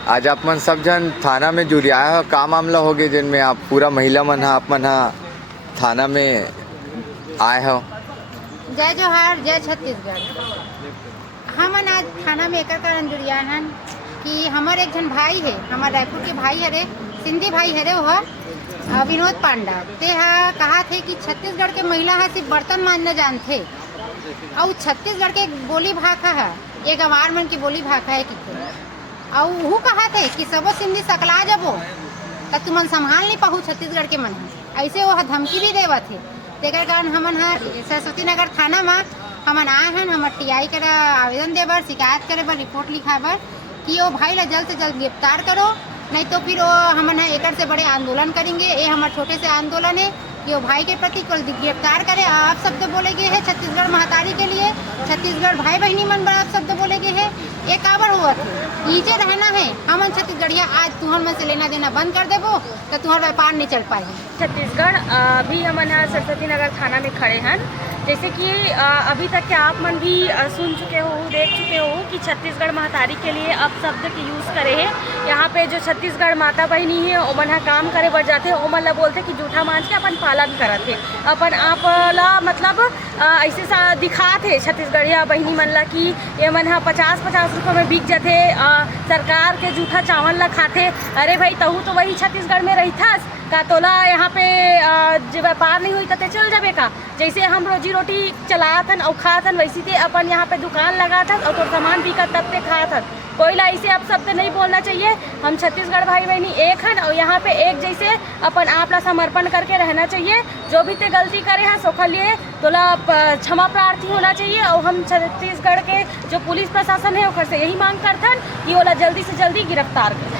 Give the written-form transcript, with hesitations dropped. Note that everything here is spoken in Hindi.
आज आप मन सब जन थाना में जुड़िया हो, का मामला हो गए जिनमें आप पूरा महिला मन हा आप मन हा थाना में आए हो? जय जोहार, जय छत्तीसगढ़। हमन आज थाना में एकर कारण जुड़िया हन कि हमर एक जन भाई है, हमार रायपुर के भाई हरे, सिंधी भाई हरे, वह विनोद पांडा ते हा कहा थे कि छत्तीसगढ़ के महिला हा सिर्फ बर्तन मांजना जानथे और छत्तीसगढ़ के बोली भाषा है, ये गंवार मन की बोली भाषा है कि और वो कहा थे कि सबो सिंधी सकला जबो तो तुमन संभाल नहीं पाहू छत्तीसगढ़ के मन हा। ऐसे वो धमकी भी देवा थे। तेकर कारण हमन हा सरस्वती नगर थाना में हमन आए हैं, हमर टीआई कर आवेदन दे बर, शिकायत करे बर, रिपोर्ट लिखा बर कि वो भाई ला जल्द से जल्द गिरफ्तार करो, नहीं तो फिर वो हमन एक से बड़े आंदोलन करेंगे। ये हमारे छोटे से आंदोलन है कि वो भाई के प्रति कुल गिरफ्तार करे। आप शब्द बोले गए हैं छत्तीसगढ़ महतारी के लिए, छत्तीसगढ़ भाई बहनी मन पर आप शब्द बोले गए हैं। ये काबर हुआ थे, नीचे रहना है हमन छत्तीसगढ़िया। आज तुहर मन से लेना देना बंद कर देबो तो तुहर व्यापार नहीं चल पाए। छत्तीसगढ़ अभी हमन यहाँ सरस्वती नगर थाना में खड़े हैं। जैसे कि अभी तक के आप मन भी सुन चुके हो, देख चुके हो कि छत्तीसगढ़ महतारी के लिए अब शब्द के यूज़ करे हैं। यहाँ पे जो छत्तीसगढ़ माता बहनी है ओमन यहाँ काम करे बर जाते, ओमन ला बोलते कि जूठा मांझ के अपन पालन करत है, अपन आप ला मतलब ऐसे सा दिखाते छत्तीसगढ़िया बहनी मन ला कि ये मन यहाँ 50-50 रुपये में बिक जाते, सरकार के जूठा चावल ला खाते। अरे भाई तहु तो वही छत्तीसगढ़ में रहीथस का, तोला यहाँ पे जो व्यापार नहीं हुई तो चल जाबे का। जैसे हम रोजी रोटी चलाथन और खाथन वैसी ते अपन यहाँ पे दुकान लगाथन और तो सामान बिका तब पे खाथन। कोई ला ऐसे अब शब्द नहीं बोलना चाहिए। हम छत्तीसगढ़ भाई बहनी एक हैं और यहाँ पे एक जैसे अपन आप ला समर्पण करके रहना चाहिए। जो भी ते गलती करे हैं सोखा लिए तोला क्षमा प्रार्थी होना चाहिए। और हम छत्तीसगढ़ के जो पुलिस प्रशासन है ओकर से यही मांग करथन कि ओला जल्दी से जल्दी गिरफ्तार करें।